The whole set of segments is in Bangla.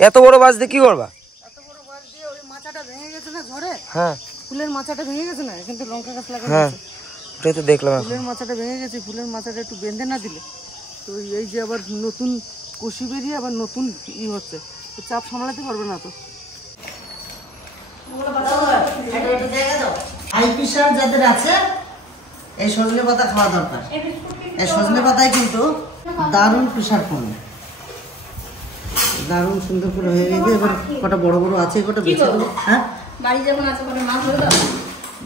এত বড় মাছ দিয়ে কি করবা? এত বড় মাছ দিয়ে ওই মাচাটা ভেঙে গেছে না ঝড়ে। হ্যাঁ, ফুলের মাচাটা ভেঙে গেছে না, কিন্তু লঙ্কা গাছ লাগানো হ্যাঁ আছে। ওটাই তো দেখলাম। ফুলের মাচাটা ভেঙে গেছে, ফুলের মাচাটা একটু বেঁধে না দিলে তো এই যে আবার নতুন কষি বেরিয়ে আবার নতুন হচ্ছে, তো চাপ সামলাতে পারবে না। তো হাই প্রেশার যাদের আছে এই সজনে পাতা খাওয়া দরকার। এই সজনে পাতায় কিন্তু দারুণ প্রেশার কমে, দারুণ সুন্দর করে হয়ে গেছে। এবার কটা বড় বড় আছে, কটা বেছে দেবো। হ্যাঁ, বাড়ি যখন আছে কোনো মাছ ধরে দাও।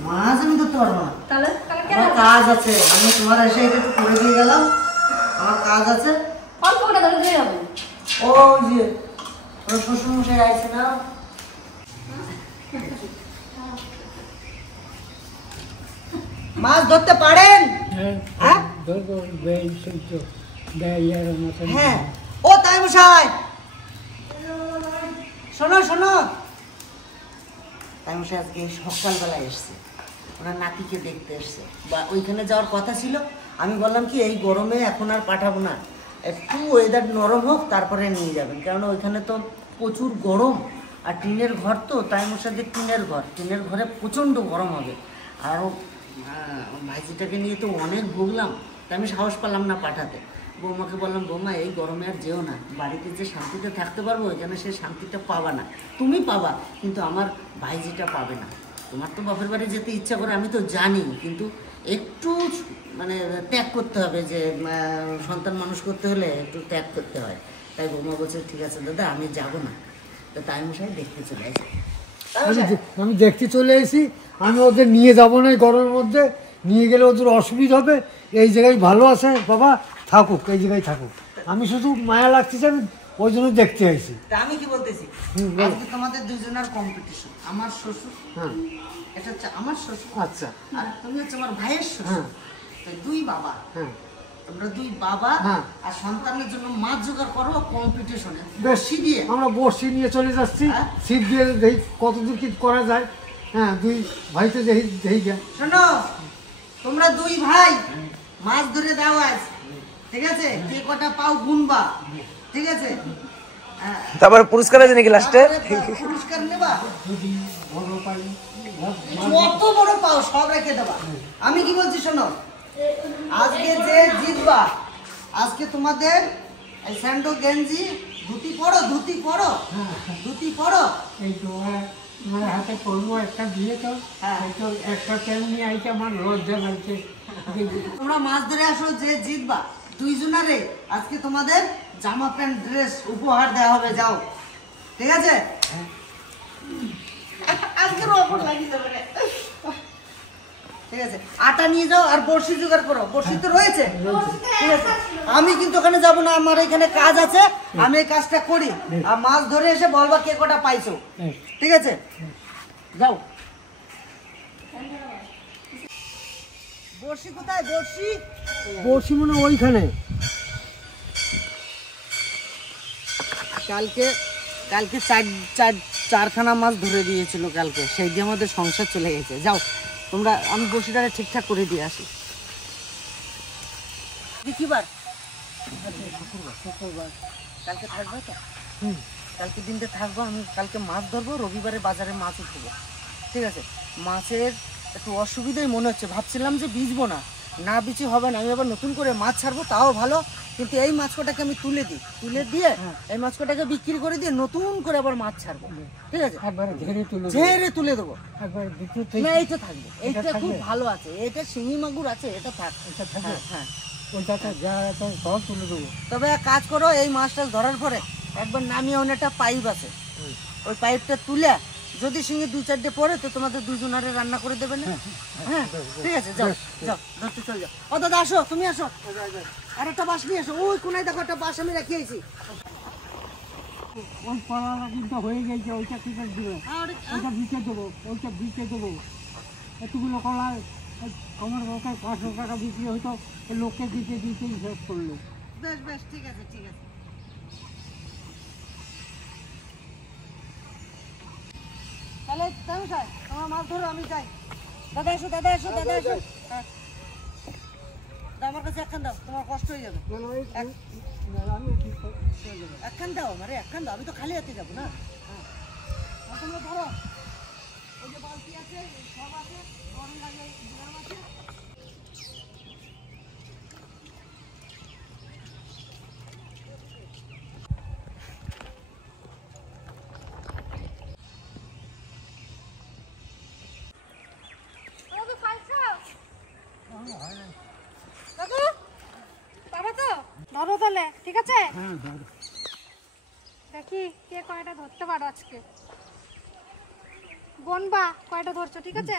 মাছ আমি ধরতে পারবো না, তাহলে আমার কাজ আছে। আমি তোমার এসে এটা একটু করে দিয়ে গেলাম, আমার কাজ আছে। অল্প করে ধরে দিয়ে যাবে। ও যে শ্বশুর মশাই আসছে না, মাছ ধরতে পারেন? হ্যাঁ, হ্যাঁ। ও তাই মশাই, শোনো শোনো, তাই মশাই আজকে সকালবেলায় এসছে, ওনার নাতিকে দেখতে এসছে। বা ওইখানে যাওয়ার কথা ছিল। আমি বললাম কি এই গরমে এখন আর পাঠাবো না, একটু ওয়েদার নরম হোক তারপরে নিয়ে যাবেন, কারণ ওইখানে তো প্রচুর গরম। আর টিনের ঘর তো, তাই মশাইদের টিনের ঘর, টিনের ঘরে প্রচণ্ড গরম হবে। আরও ভাইজিটাকে নিয়ে তো অনেক ভুগলাম, তাই আমি সাহস পেলাম না পাঠাতে। বৌমাকে বললাম, বৌমা এই গরমে আর যেও না, বাড়িতে যে শান্তিতে থাকতে পারবো এখানে সে শান্তিটা পাবা না। তুমি পাবা কিন্তু আমার ভাইজিটা পাবে না। তোমার তো বাপের বাড়ি যেতে ইচ্ছা করে আমি তো জানি, কিন্তু একটু মানে ত্যাগ করতে হবে, যে সন্তান মানুষ করতে হলে একটু ত্যাগ করতে হয়। তাই বৌমা বলছে ঠিক আছে দাদা আমি যাব না। তো তাই মশাই দেখতে চলে আসে। আমি দেখতে চলে এসেছি, আমি ওদের নিয়ে যাবো না এই গরমের মধ্যে, নিয়ে গেলে ওদের অসুবিধা হবে। এই জায়গায় ভালো আছে বাবা, থাকুক এই জায়গায় থাকুক। আমি শুধু মায়া লাগতেছে, আমি ওই জন্য দেখতে আসছি। আমি কি বলতেছি, আজকে তোমাদের দুজনের কম্পিটিশন। আমার শ্বশুর, হ্যাঁ এটা হচ্ছে আমার শ্বশুর, আচ্ছা, আর তুমি হচ্ছে আমার ভাইয়ের শ্বশুর। হ্যাঁ, তো দুই বাবা, হ্যাঁ তোমরা দুই বাবা, হ্যাঁ। আর সন্তানের জন্য মাছ জোগাড় করো কম্পিটিশনে বেশি দিয়ে। আমরা বড়শি নিয়ে চলে যাচ্ছি, হ্যাঁ? ছিপ দিয়ে দেখি কতদূর কি করা যায়। হ্যাঁ, দুই ভাই তো দেখি গা। শোনো, তোমরা দুই ভাই মাছ ধরে দাও আজ, ঠিক আছে? কে কটা পাও গুনবা, ঠিক আছে? তারপরে পুরস্কার আছে নাকি লাস্টে? পুরস্কার নেবা, যদি বড় পাই, যত বড় পাও সব রেখে দেবা। আমি কি বলছি শোনো, আজকে যে জিতবা, আজকে তোমাদের এই স্যান্ডো গেঞ্জি ধুতি পরো, ধুতি পরো, ধুতি পরো। এই তো আমার হাতে করবো একটা দিয়ে, তো হ্যাঁ। এই তো একটা প্যান নিয়ে আইতে আমার লজ্জা লাগছে। তোমরা মাছ ধরে আসো, যে জিতবা দুইজনারে আজকে তোমাদের জামা প্যান্ট ড্রেস উপহার দেওয়া হবে। যাও, ঠিক আছে? আজকে অফার লাগিয়ে যাবে রে। ঠিক আছে, আটা নিয়ে যাও আর বড়শি জোগাড় করো। বড়শি তো রয়েছে, ঠিক আছে? আমি কিন্তু ওখানে যাবো না, আমার এখানে কাজ আছে, আমি এই কাজটা করি। আর মাছ ধরে এসে বলবা কে কটা পাইছো, ঠিক আছে? যাও। বড়শি কোথায়? বড়শি বড়শি মনে ওইখানে। কালকে চারখানা মাছ ধরে দিয়েছিল কালকে, সেই দিয়ে আমাদের সংসার চলে গেছে। যাও তোমরা, আমি বড়শিটাকে ঠিকঠাক করে দিয়ে আসি। কি বার? শুক্রবার। কালকে থাকবে তো? কালকে দিনটা থাকবো। আমি কালকে মাছ ধরবো, রবিবারে বাজারে মাছ উঠবো, ঠিক আছে? মাছের একটু অসুবিধাই মনে হচ্ছে, ভাবছিলাম যে বিচবো না, না বিচি হবে না, আমি আবার নতুন করে মাছ ছাড়বো, তাও ভালো। কিন্তু এই মাছ কটাকে আমি তুলে দিয়ে এই মাছ কটাকে বিক্রি করে দিয়ে নতুন করে আবার মাছ ছাড়বো, ঠিক আছে? একবারে ঝেড়ে তুলে দেবো। একবারে না, এইটা থাকবে, এইটা খুব ভালো আছে, এটা শিঙি মাগুর আছে, এটা থাক। হ্যাঁ হ্যাঁ, ওইটাতে যা আছে সব তুলে দেবো। তবে এক কাজ করো, এই মাছটা ধরার পরে একবার নামিয়ে একটা পাইপ আছে, ওই পাইপটা তুলে যদি সঙ্গে 2-4টে পরে তো তোমাদের দুজনারে রান্না করে দেবে না? হ্যাঁ, ঠিক আছে, যাও যাও, ধরতে চলে যাও। ও দাদা আসো, তুমি আসো, আর একটা বাঁশ নিয়ে আসো। ওই কোনায় দেখো একটা বাঁশ আমি রাখিয়েছি। ওই পাড়াটা কিন্তু হয়ে গেছে, ওইটা কি করে দেবে? ওইটা বিকে দেবো, ওইটা বিকে দেবো। এতগুলো কলা আমার লোকের 500 টাকা বিক্রি হইতো, লোককে দিতেই শেষ করলো। বেশ বেশ, ঠিক আছে ঠিক আছে। তাহলে তোমার মাছ ধরো, আমি যাই। দাদা এসো, দাদা এসো, দাদা এসো। হ্যাঁ, আমার কাছে একখান দাও, তোমার কষ্ট হয়ে যাবে। আমি একখান দাও মারে, একখান দাও, আমি তো খালি হাতে যাবো না। তোমরা ধরো, ওই যে বালতি আছে সব আছে, গরম লাগে ড্রাম আছে। ধরো তাহলে, ঠিক আছে? দেখি কে কয়টা ধরতে পারো আজকে। গনবা কয়টা ধরছো, ঠিক আছে?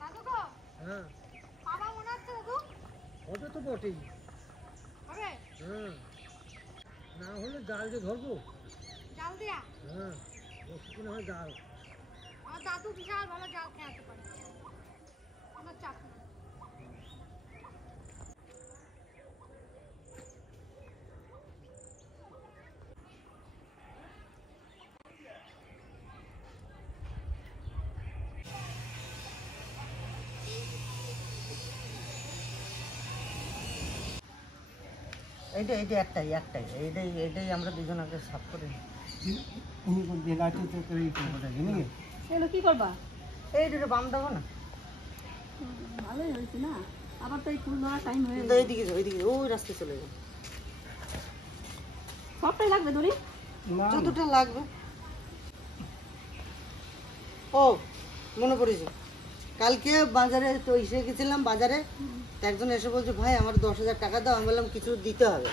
দাদু গো, পাবা মনে হচ্ছে দাদু? ওটা তো বটেই। হবে? না হলে জাল দিয়ে ধরবো। জাল দিয়া? মনে হয় জাল। আমার দাদু বিশাল ভালো জাল খেয়াতে পারে, আমার চাপ নেই। এইটাই এইটাই আমরা দুজন আগে সাফ করে নিই। এগুলো কি করবা? এই দুটো বাম দেবো না, ভালোই হয়েছে না, আবার তো এই ফুল ধরার টাইম হয়ে কিন্তু এইদিকে যাও, এইদিকে যাও, ওই রাস্তায় চলে যাও। সবটাই লাগবে দড়ি? যতটা লাগবে। ও মনে পড়েছে, কালকে বাজারে তো এসে গেছিলাম বাজারে, তো একজন এসে বলছে ভাই আমার 10,000 টাকা দাও। আমি বললাম কিছু দিতে হবে।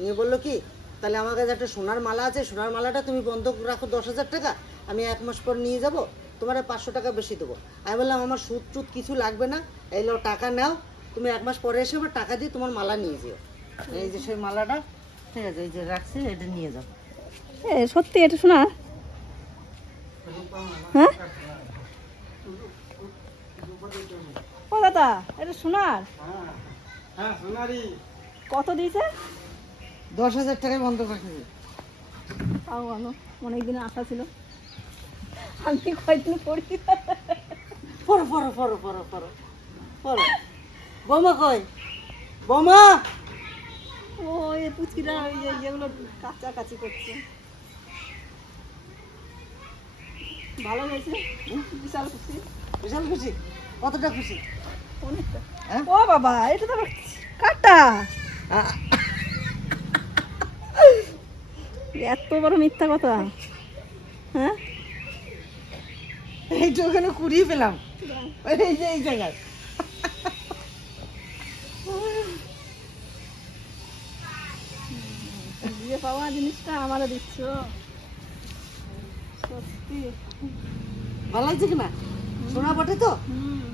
নিয়ে বললো কি, তাহলে আমার কাছে একটা সোনার মালা আছে, সোনার মালাটা তুমি বন্ধক রাখো 10,000 টাকা, আমি 1 মাস পর নিয়ে যাব, তোমার 500 টাকা বেশি দেবো। আমি বললাম আমার সুদ টুদ কিছু লাগবে না, এই লো টাকা নাও, তুমি 1 মাস পরে এসে আবার টাকা দিয়ে তোমার মালা নিয়ে যেও। এই যে সেই মালাটা, ঠিক আছে, এই যে রাখছি, এটা নিয়ে যাও। সত্যি এটা শোনা? হ্যাঁ ও দাদা, এটা সোনার? হ্যাঁ সোনারি। কত দিয়েছে? 10,000 টাকায় বন্ধক রাখেছে। তাও ভালো, অনেকদিন আশা ছিল। আমি কয়দিন পড়ি। পড়ো পড়ো পড়ো পড়ো পড়ো পড়ো। বৌমা কই? বৌমা! ও এই পুচকিটা ওই যে যেগুলো কাছাকাছি করছে। ভালো হয়েছে, বিশাল খুশি। বিশাল খুশি? কতটা খুশি? অনেকটা। হ্যাঁ? ও বাবা, এটা তো কাটা। এত বড় মিথ্যা কথা! হ্যাঁ, এইটা ওখানে কুড়িয়ে পেলাম, এই যে এই জায়গায়। দিয়ে পাওয়া জিনিসটা আমারও দিচ্ছ, সত্যি ভালো লাগছে কিনা? সোনা বটে তো,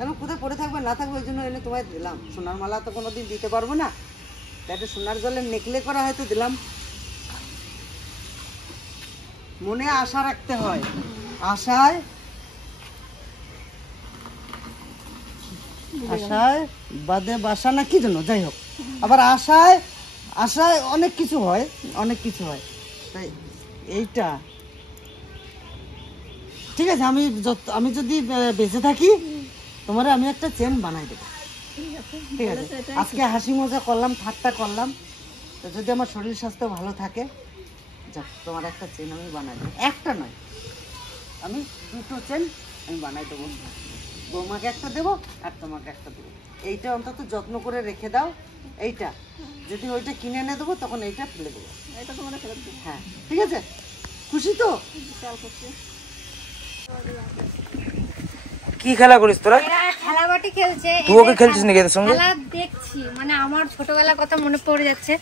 আমি কোথায় পড়ে থাকবে না থাকবে ওই জন্য এনে তোমায় দিলাম। সোনার মালা তো কোনোদিন দিতে পারবো না, একটা সোনার জলের নেকলে করা হয়তো দিলাম। মনে আশা রাখতে হয়, আশায় আশায় বাদে বাসা না কি জন্য, যাই হোক, আবার আশায় আশায় অনেক কিছু হয়, অনেক কিছু হয়। তাই এইটা ঠিক আছে, আমি যদি বেঁচে থাকি তোমার আমি একটা চেন বানাই দেবো, ঠিক আছে? আজকে হাসি মজা করলাম, ঠাট্টা করলাম, তো যদি আমার শরীর স্বাস্থ্য ভালো থাকে, যাক তোমার একটা চেন আমি বানাই দেবো। একটা নয়, আমি 2টো চেন আমি বানাই দেবো। বৌমাকে একটা দেবো আর তোমাকে একটা দেবো। এইটা অন্তত যত্ন করে রেখে দাও। এইটা যদি ওইটা কিনে এনে দেবো তখন এইটা ফেলে দেবো। এটা তোমার ফেরত দিই। হ্যাঁ ঠিক আছে, খুশি তো? বিশাল খুশি। কি খেলা করিস তোরা? এরা খেলাবাটি খেলছে। তুই ওকে খেলছিস নাকি এদের সঙ্গে? খেলা দেখছি, মানে আমার ছোটবেলার কথা মনে পড়ে যাচ্ছে।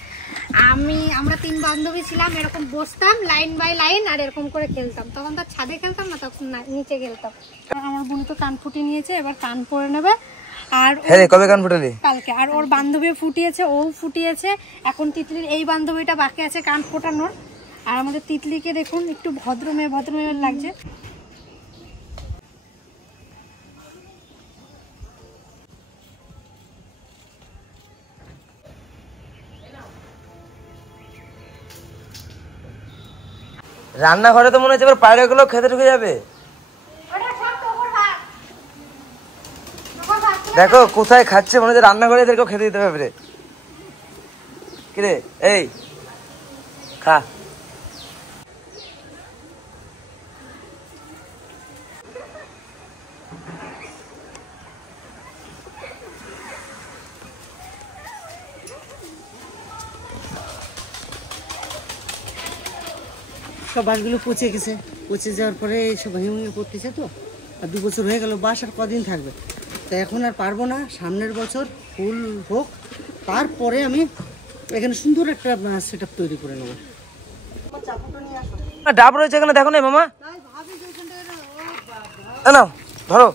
আমরা 3 বান্ধবী ছিলাম, এরকম বসতাম লাইন বাই লাইন আর এরকম করে খেলতাম। তখন তো ছাদে খেলতাম না, তখন নিচে খেলতাম। আমার বোন তো কান ফুটিয়ে নিয়েছে, এবার কান পরে নেবে। আর হ্যাঁ, কবে কান ফুটালি? কালকে। আর ওর বান্ধবী ফুটিয়েছে, ও ফুটিয়েছে। এখন তিতলির এই বান্ধবীটা বাকি আছে কান ফোটানোর। আর আমাদের তিতলিকে দেখুন, একটু ভদ্র মেয়ে লাগছে। রান্নাঘরে তো মনে হচ্ছে এবার পায়রা গুলো খেতে ঢুকে যাবে। দেখো কোথায় খাচ্ছে, মনে হচ্ছে রান্না করে এদেরকেও খেতে দিতে হবে রে। কিরে এই খা। সব বাঁশগুলো পচে গেছে, পচে যাওয়ার পরে সব ভেঙে ভেঙে পড়তেছে। তো আর 2 বছর হয়ে গেল, বাঁশ আর কদিন থাকবে? তো এখন আর পারবো না, সামনের বছর ফুল হোক, তারপরে আমি এখানে সুন্দর একটা সেট আপ তৈরি করে নেবো। ডাব রয়েছে এখানে, দেখো না মামা। নাও ধরো,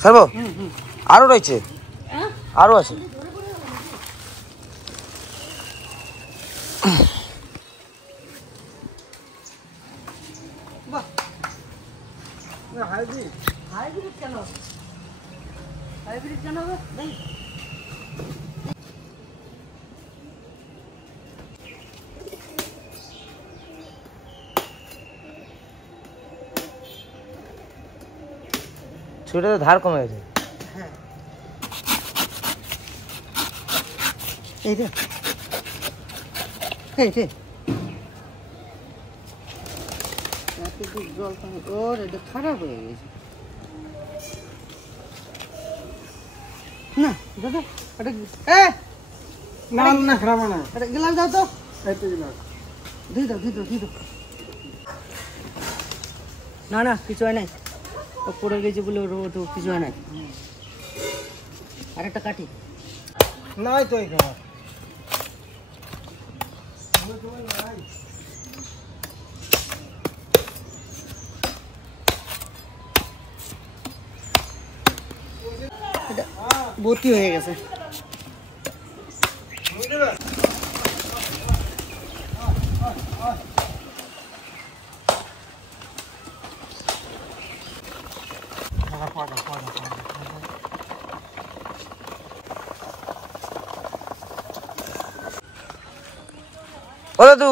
ছাড়বো। আরো রয়েছে, আরো আছে। হাইব্রিড কেন? হাইব্রিড কেন হবে? ছুরিটা তো ধার কমে গেছে। হ্যাঁ, এই রে, এই রে, জল ওর এটা খারাপ হয়ে গেছে। না দাদা, না খারাপ না, এটা গ্লাস দাও তো, গ্লাস দিয়ে দাও, দিয়ে দাও, দিয়ে দাও। না না, কিছু হয় নাই, ও পড়ে গেছে বলে ওর তো কিছু হয় নাই। আরেকটা কাটি নাই তো এখানে। ভর্তি হয়ে গেছে। ও দাদু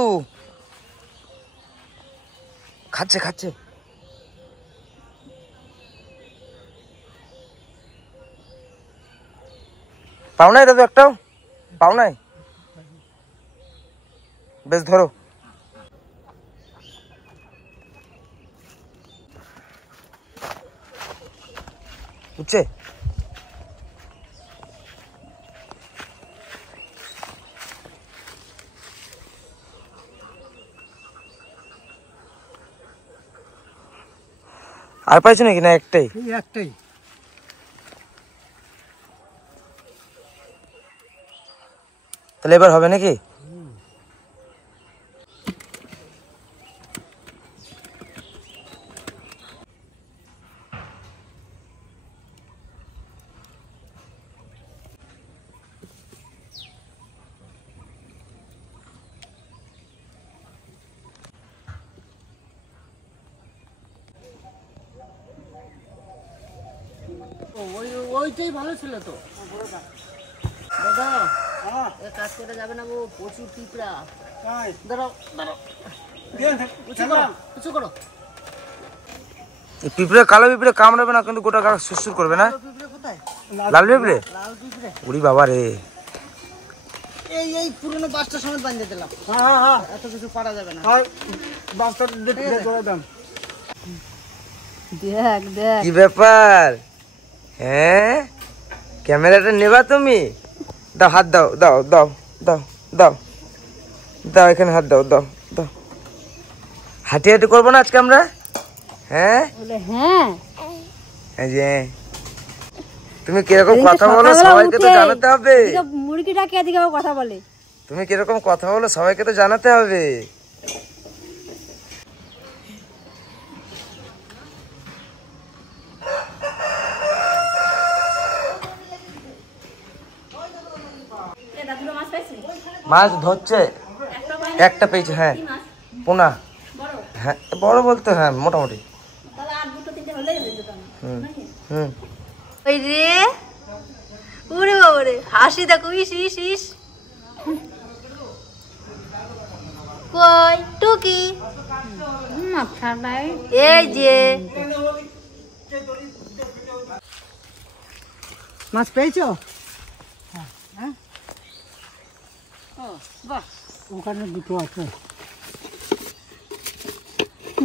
খাচ্ছে খাচ্ছে। পাও নাই দাদু, একটাও পাও নাই? বেশ ধরো। বুঝছে? আর পাইছো নাকি? না একটাই? একটাই। তাহলে এবার হবে নাকি? ওইটাই ভালো ছিল তো দাদা। কাজ করে যাবে না গো, প্রচুর পিঁপড়া। দাঁড়াও দাঁড়াও, উঁচু করো, উঁচু করো। পিঁপড়ে, কালো পিঁপড়ে কামড়াবে না কিন্তু গোটা গা সুরসুর করবে না? পিঁপড়ে কোথায়? লাল পিঁপড়ে? লাল পিঁপড়ে? উড়ি বাবা রে। এই এই পুরনো বাসটা সমেত বাঁধিয়ে দিলাম। হ্যাঁ হ্যাঁ, এত কিছু পারা যাবে না। বাসটা জোড়া দাম। দেখ দেখ কি ব্যাপার? হ্যাঁ, ক্যামেরাটা নেবা তুমি? দাও, হাত দাও, দাও দাও দাও দাও দাও, এখানে হাত দাও, দাও দাও। হাঁটি হাঁটি করবো না আজকে আমরা? হ্যাঁ, বলে হ্যাঁ। এই যে তুমি কিরকম কথা বলো সবাইকে তো জানাতে হবে। মুরগিটা কে দিকে কথা বলে? তুমি কিরকম কথা বলো সবাইকে তো জানাতে হবে। মাছ ধরছে, একটা পেয়েছে। হ্যাঁ, পোনা। হ্যাঁ, বড় বলতে হ্যাঁ মোটামুটি। হুম, ওই রে, ওরে বাবা রে, হাসি দেখো, ইস ইস ইস। কই টুকি? মাথা নাই এই যে মাছ পেয়েছো? হ্যাঁ, ও বাহ, ওখানে দুটো আছে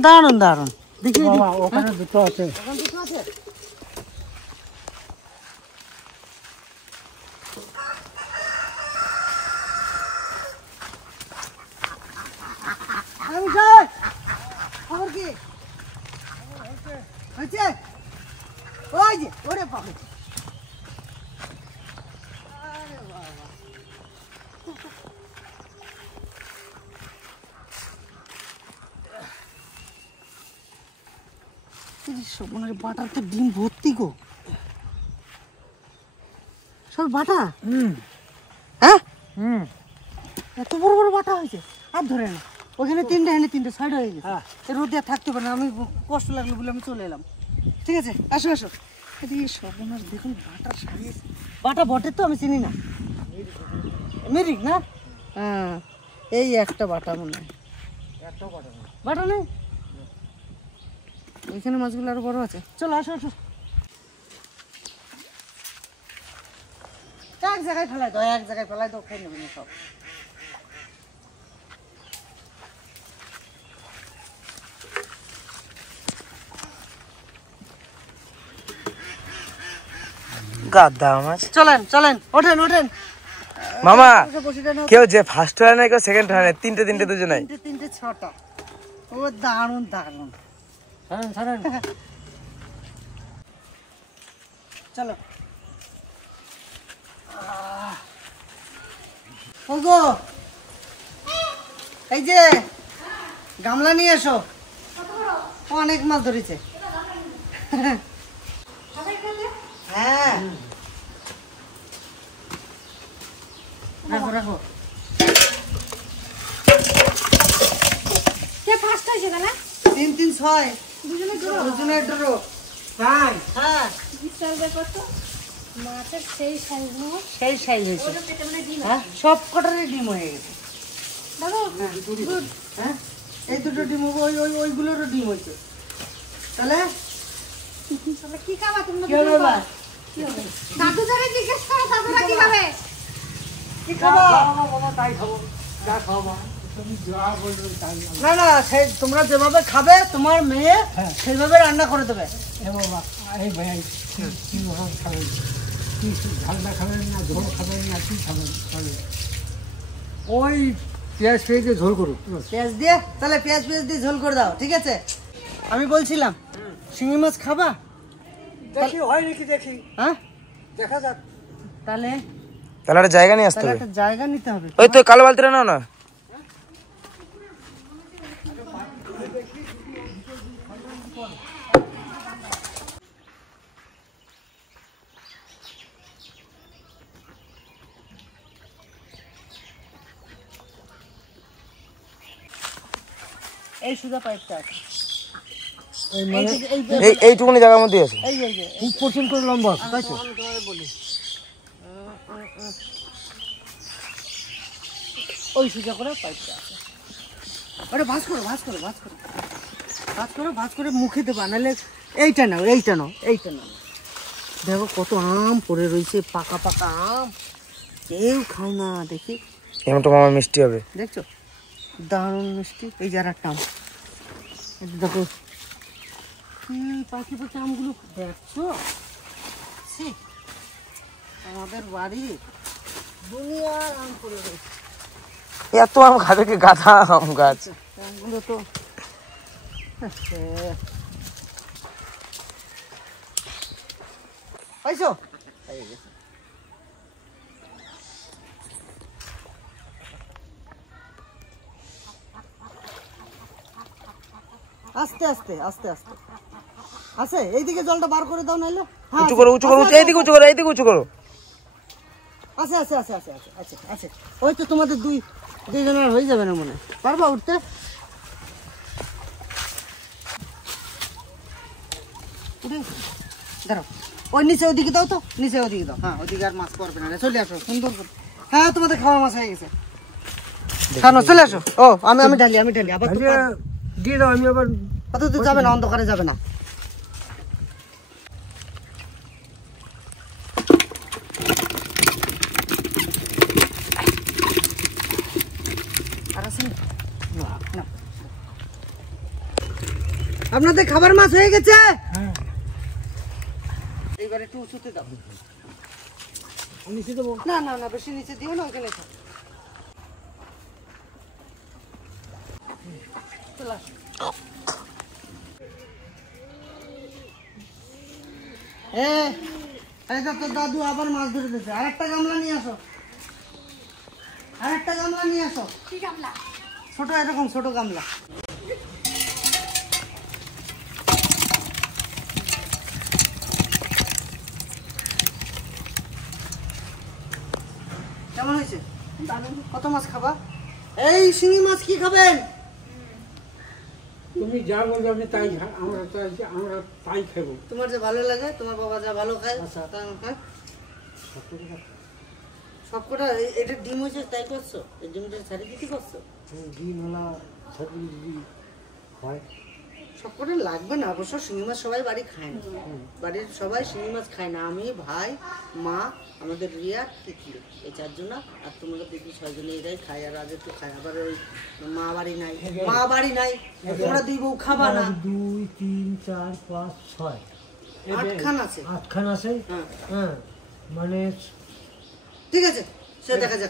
দারুন দারুন। দেখি বাবা, ওখানে দুটো আছে। ওখানে দুটো আছে। খবর কি হয়েছে? ওই যে ওরে বাবা, সোমনের বাটার তো ডিম ভর্তি গো, সব বাটা। হ্যাঁ, এত বড় বড় বাটা হয়েছে। আর ধরে না, ওখানে তিনটে এনে তিনটে সাইড হয়ে গেছে। এই রোদে আর থাকতে পারে না, আমি কষ্ট লাগলো বলে আমি চলে এলাম। ঠিক আছে, আসো আসো। এদিকে সর্বনাশ, দেখুন বাটার সাইজ। বাটা বটে তো আমি চিনি না, মিরিক না? হ্যাঁ, এই একটা বাটা মনে হয়। বাটা নেই এখানে, মাছগুলো আরো বড় আছে। চলো আসো আসো, এক জায়গায় ফেলাই দাও, এক জায়গায় ফেলাই দাও, খাই নেবেন সব। গাদা মাছ। চলেন চলেন, ওঠেন ওঠেন মামা, বসিটা নাও। কেউ যে ফার্স্ট হয় না, কেউ সেকেন্ড হয় না, তিনটে তিনটে দুজনাই। তিনটে তিনটে ছটা। ও দারুন দারুন। ছাড়েন ছাড়েন। চলো ওগো, এই যে গামলা নিয়ে এসো, অনেক মাছ ধরেছে। হ্যাঁ, রাখো রাখো। কে ফার্স্ট হয়েছে না? 3 3 6 দুজনের ড্র। তাই হ্যাঁ, বিশাল ব্যাপার তো। মাছের সেই সাইজ না, সেই সাইজ হয়েছে। হ্যাঁ, সব কটারই ডিম হয়ে গেছে। দাদা হ্যাঁ, এই দুটো ডিম, ওই ওই ওইগুলোরও ডিম হয়েছে। তাহলে তাহলে কি খাবা তুমি? কি হবে এবার? দাদু ধরে জিজ্ঞেস করো, দাদুরা কি খাবে? কি খাবো? বাবা, তাই খাবো, যা খাবো তুমি যা বলবে তাই। না না, সেই তোমরা যেভাবে খাবে তোমার মেয়ে সেইভাবে রান্না করে দেবে। এ বাবা, এই ভাই কি ভাবে খাবেন? কি ঝালটা খাবেন না ঝোল খাবেন না কি খাবেন? ওই পেঁয়াজ পেঁয়াজে ঝোল করুন। পেঁয়াজ দিয়ে, তাহলে পেঁয়াজ দিয়ে ঝোল করে দাও। ঠিক আছে, আমি বলছিলাম শিঙি মাছ খাবা? দেখি হয় নাকি, দেখি, হ্যাঁ, দেখা যাক। তাহলে তাহলে একটা জায়গা নিয়ে আসতে তাহলে হবে। একটা জায়গা নিতে হবে। ওই তো কালো বালতিটা নাও না। এই সুদা পাইপটা আছে, এইটুকুনি জায়গার মধ্যে আছে। এই এই যে খুব পছন্দ করে লম্বা আছে, তাই তো? আমি তোমাকে বলি, ওই সুজা করে পাইপটা আছে। ওটা ভাঁজ করো ভাঁজ করো ভাঁজ করো ভাঁজ করো ভাঁজ করে মুখে দেবা, নাহলে এইটা নাও এইটা নাও এইটা নাও। দেখো কত আম পড়ে রয়েছে, পাকা পাকা আম, কেউ খায় না। দেখি এমনটা মামা মিষ্টি হবে। দেখছো, দারুণ মিষ্টি। এই যারা আম, এই যে দেখো পাখি পাখি আমগুলো দেখছো। ছি, আমাদের বাড়ি দুনিয়ার আম পড়ে রয়েছে। এত আম খাবে কি, গাধা আম গাছ। আমগুলো তো পাইছো? আস্তে আস্তে আস্তে আস্তে আছে। এইদিকে জলটা বার করে দাও, নাইলে উঁচু করো উঁচু করো, এইদিকে উঁচু করো, এইদিকে উঁচু করো। আছে আছে আছে আছে আছে আছে আছে। ওই তো তোমাদের দুইজনের হয়ে যাবে না মনে হয়। পারবা উঠতে? উঠে দাঁড়াও, ওই নিচে ওইদিকে দাও তো, নিচে ওইদিকে দাও। হ্যাঁ, ওইদিকে আর মাছ পড়বে না। চলে আসো সুন্দর করে। হ্যাঁ, তোমাদের খাওয়া মাছ হয়ে গেছে। খানো, চলে আসো। ও আমি ঢালি আবার তো দিয়ে দাও, আমি আবার কত দূর যাবে না, অন্ধকারে যাবে না। আপনাদের খাবার মাছ হয়ে গেছে? এইবার একটু উঁচুতে দাও। নিচে দেবো? না না না, বেশি নিচে দিও না, ওখানে খাও। চলে আসো। এই তো তোর দাদু আবার মাছ ধরে দিয়েছে। আরেকটা গামলা নিয়ে আসো, আরেকটা গামলা নিয়ে আসো। কি গামলা? ছোট, এরকম ছোট গামলা। কেমন হয়েছে? কত মাছ খাবা? এই শিঙি মাছ কি খাবেন? তুমি যা বলবে আমি তাই আমরা তাই খাবো। তোমার যে ভালো লাগে, তোমার বাবা যা ভালো খায় তা খায়। সবকটা এটা ডিম হয়েছে তাই করছো? এই ডিমটা ছাড়ি দিতে করছো? ডিম হলা হয়, সবকটা লাগবে না অবশ্য। শিঙি মাছ সবাই বাড়ি খায় না, বাড়ির সবাই শিঙি মাছ খায় না। আমি, ভাই, মা, আমাদের রিয়া, তিতলি, এই চারজন। আর তোমাদের দিদি 6 জনে এরাই খায়। আর আজ একটু খায়। আবার ওই মা বাড়ি নাই, মা বাড়ি নাই, তোমরা 2 বউ খাবা না। 2 3 4 5 6 8খান আছে। 8খান আছে। হ্যাঁ হ্যাঁ, মানে ঠিক আছে, সে দেখা যাক।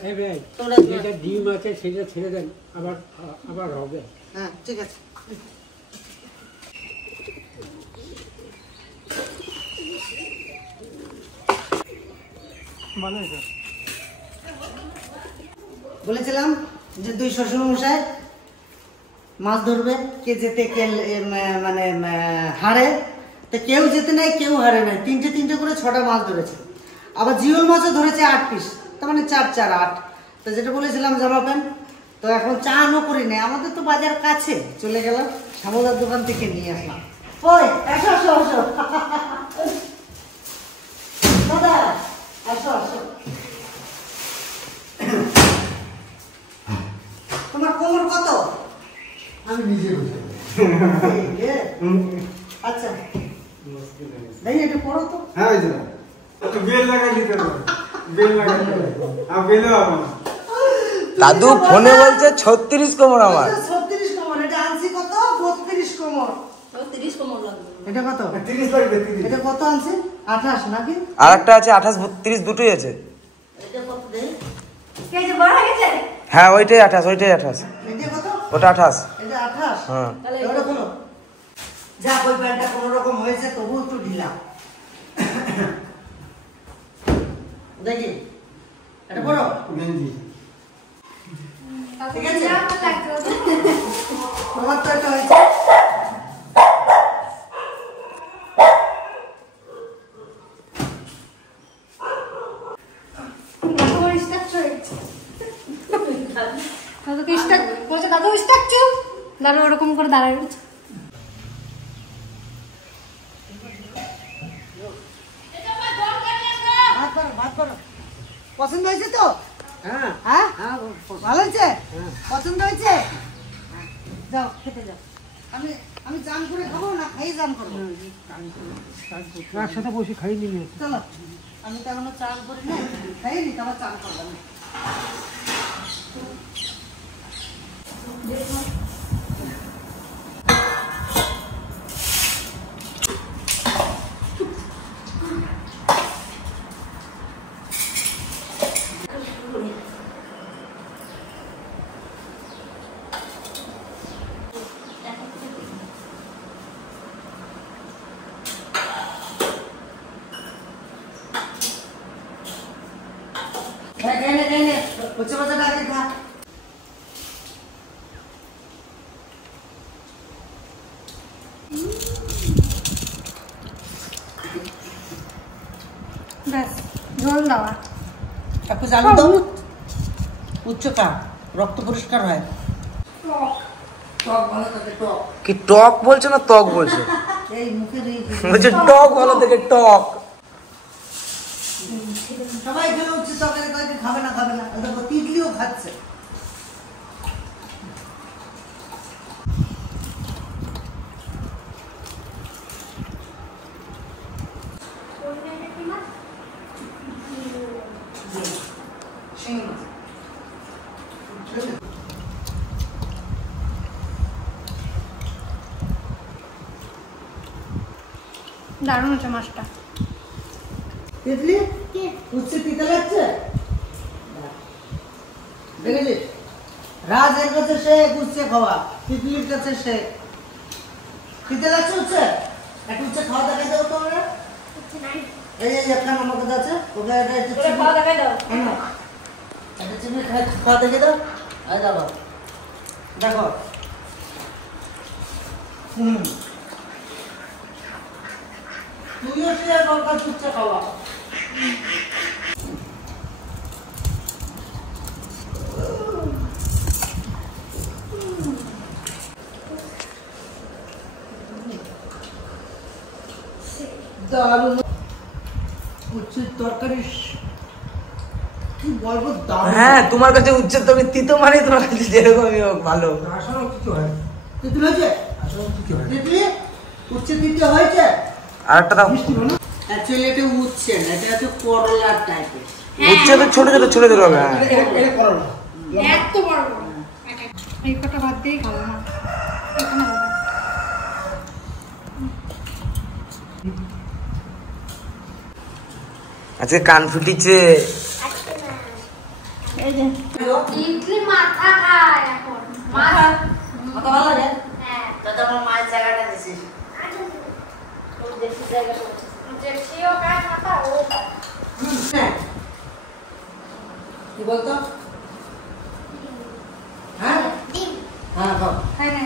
তোমরা যেটা ডিম আছে সেটা ছেড়ে দেন, আবার আবার হবে। হ্যাঁ ঠিক আছে। ভালো হয়েছে। বলেছিলাম যে 2 শ্বশুর মশাই মাছ ধরবে, কে যেতে কে মানে হারে। তো কেউ যেতে নাই, কেউ হারে নাই। 3টে করে 6টা মাছ ধরেছে। আবার জিওল মাছও ধরেছে 8 পিস, তার মানে 4 4 8। তো যেটা বলেছিলাম জামাবেন, তো এখন চানও করি নাই। আমাদের তো বাজার কাছে, চলে গেলাম শ্যামলার দোকান থেকে নিয়ে আসলাম। ওই আসো আসো আসো দাদা, আসো আসো। তোমার কোমর কত? আমি নিজে বুঝে আচ্ছা দেখি এটা পড়ো তো। হ্যাঁ একটু বেল লাগাই দিতে হবে, বেল লাগাই দিতে হবে। আর বেলও হবে না। দাদু ফোনে বলছে 36 কোমর আমার। 36 কোমর। এটা আনছি কত? 32 কোমর। 30 কমর লাগবে। এটা কত? 30 লাগবে, 30। এটা কত আনছি? 28 নাকি? আর একটা আছে 28 32 দুটোই আছে। এটা কত দেই? কে যে বড় হয়ে গেছে? হ্যাঁ ওইটাই 28, ওইটাই 28। এটা কত? ওটা 28। এটা 28। হ্যাঁ তাহলে এটা কোন যা ওই প্যান্টটা কোনো রকম হয়েছে, তবু একটু ঢিলা। দেখি এটা বড় গেঞ্জি। ঠিক আছে। যা ভালো লাগছে। তোমার তো এটা হয়েছে। তোমার স্ট্রাকচার দাদুকে স্টাক বলছে, দাদু স্ট্রাকচার। দাদু ওরকম করে দাঁড়ায় রয়েছে। ভাত করো। পছন্দ হয়েছে তো? হ্যাঁ হ্যাঁ হ্যাঁ, ভালো হয়েছে? পছন্দ হয়েছে? যাও খেতে যাও। আমি চান করে খাবো না খাই চান করবো? একসাথে বসে খাই নিয়ে চলো, আমি তো এখনো চান করি না, খাইনি তো আবার চান করবো না। উচ্চ বাজারটা আগে খা। ব্যাস ঝোল দেওয়া। একটু জানো তো উচ্চটা রক্ত পরিষ্কার হয়। টক ভালো থাকে, টক। কি টক বলছে না ত্বক বলছে? এই মুখে বলছে টক ভালো থেকে টক। সবাই খেলে উঠছে তরকারি, কয়েকটি খাবে না খাবে না। দেখো তিতলিও খাচ্ছে। দারুণ হচ্ছে মাছটা। তিতলি উচ্ছে তিতে লাগছে দেখেছিস? রাজের কাছে সে উচ্ছে খাওয়া, তিতলির কাছে সে তিতে লাগছে উচ্ছে। একটা উচ্ছে খাওয়া দেখা যাও তো আমরা। এই যে একটা আমার কাছে আছে, ওকে একটা খাওয়া দেখা দাও। একটা চিনি খাওয়া দেখে দাও। আয় দাও দেখো। তুইও সে দরকার উচ্ছে খাওয়া। দারুণ উচ্ছের তরকারি কি বলবো, দারুণ। হ্যাঁ, তোমার কাছে উচ্ছের তরকারি তিতো মানে তোমার কাছে যেরকমই হোক ভালো। আসলে কিছু হয় তিতলি হয়েছে? আসলে কিছু হয় তিতলি উচ্ছে তিতে হয়েছে? আর একটা দাও। অ্যাকচুয়ালি এটা উচ্ছে না, এটা হচ্ছে করলা টাইপের। উচ্ছে তো ছোট ছোট ছোট ছোট হবে। এটা করো না। এত বড় বড় এই কটা ভাত দিয়েই খাবো না। এখানে হবে। আজকে কান ফুটিছে। এই যে ইডলি মাথা খায় এখন। মাথা মাথা ভালো লাগে? হ্যাঁ। দাদা আমার মায়ের জায়গাটা দিছিস। জেঠিও খায় মাথা, ও খায়। হ্যাঁ। কি বলতো? হ্যাঁ ডিম হ্যাঁ খাও। খায় না।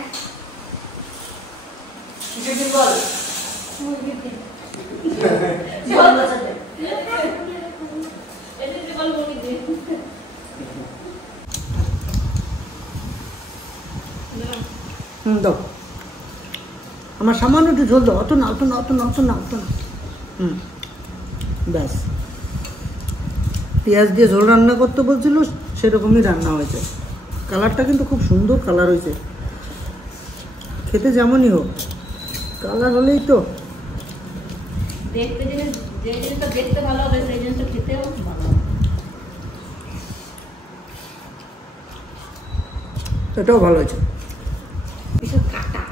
কিসের ডিম বল? মুরগির ডিম। কি বল বলছে? দাও আমার সামান্য একটু ঝোল দাও, অত না অত না অত না অত না অত না। ব্যাস, পেঁয়াজ দিয়ে ঝোল রান্না করতে বলছিল, সেরকমই রান্না হয়েছে। কালারটা কিন্তু খুব সুন্দর কালার হয়েছে, খেতে যেমনই হোক কালার হলেই তো। দেখতে জিনিস, যে জিনিসটা দেখতে ভালো হবে সেই জিনিসটা খেতেও ভালো হবে। এটাও ভালো হয়েছে। এসব কাটা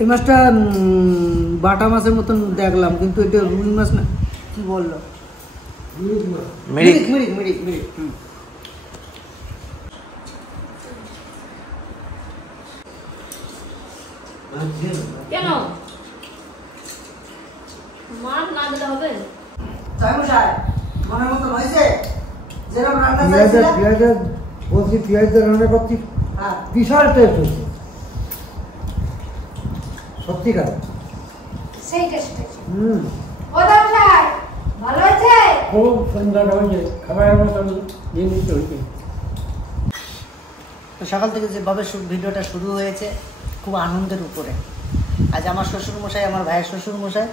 এই মাছটা বাটা মাছের মতন দেখলাম, কিন্তু এটা রুই মাছ না, কি বললো? মিরিক। মিরিক মিরিক মিরিক। কেন মাছ না দিলে হবে? তাই মশাই মনের মতন হয়েছে যেরকম রান্না পেঁয়াজের চাইছিলাম? পেঁয়াজের বলছি পেঁয়াজের রান্না করছি, হ্যাঁ বিশাল টেস্ট হচ্ছে সত্যিকার। সেই টেস্ট হয়েছে। ও দামশাই ভালো হয়েছে? খুব সুন্দর হয়েছে, খাবারের মতন জিনিস হয়েছে। তো সকাল থেকে যেভাবে ভিডিওটা শুরু হয়েছে খুব আনন্দের উপরে। আজ আমার শ্বশুরমশাই, আমার ভাইয়ের শ্বশুরমশাই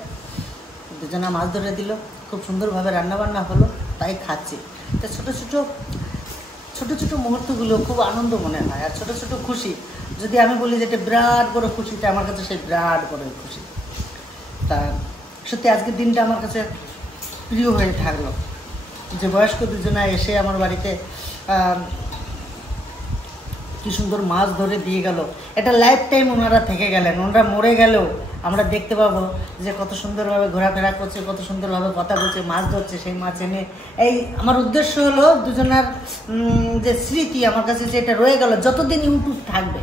দুজনা মাছ ধরে দিল, খুব সুন্দরভাবে রান্নাবান্না হলো, তাই খাচ্ছি। তো ছোটো ছোটো মুহূর্তগুলো খুব আনন্দ মনে হয়, আর ছোটো ছোটো খুশি। যদি আমি বলি যে এটা বিরাট বড় খুশিটা, আমার কাছে সেই বিরাট বড় খুশি। তা সত্যি আজকের দিনটা আমার কাছে প্রিয় হয়ে থাকলো, যে বয়স্ক দুজনা এসে আমার বাড়িতে কি সুন্দর মাছ ধরে দিয়ে গেল। এটা লাইফ টাইম ওনারা থেকে গেলেন, ওনারা মরে গেলেও আমরা দেখতে পাবো যে কত সুন্দরভাবে ঘোরাফেরা করছে, কত সুন্দরভাবে কথা বলছে, মাছ ধরছে, সেই মাছ এনে। এই আমার উদ্দেশ্য হলো দুজনার যে স্মৃতি আমার কাছে যেটা রয়ে গেল, যতদিন ইউটিউব থাকবে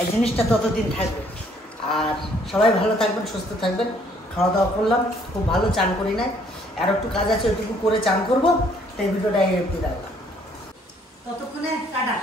এই জিনিসটা ততদিন থাকবে। আর সবাই ভালো থাকবেন, সুস্থ থাকবেন। খাওয়া দাওয়া করলাম, খুব ভালো, চান করি নাই, আর একটু কাজ আছে ওইটুকু করে চান করবো। তাই ভিডিওটা এই অবধি রাখলাম, ততক্ষণে টাটা।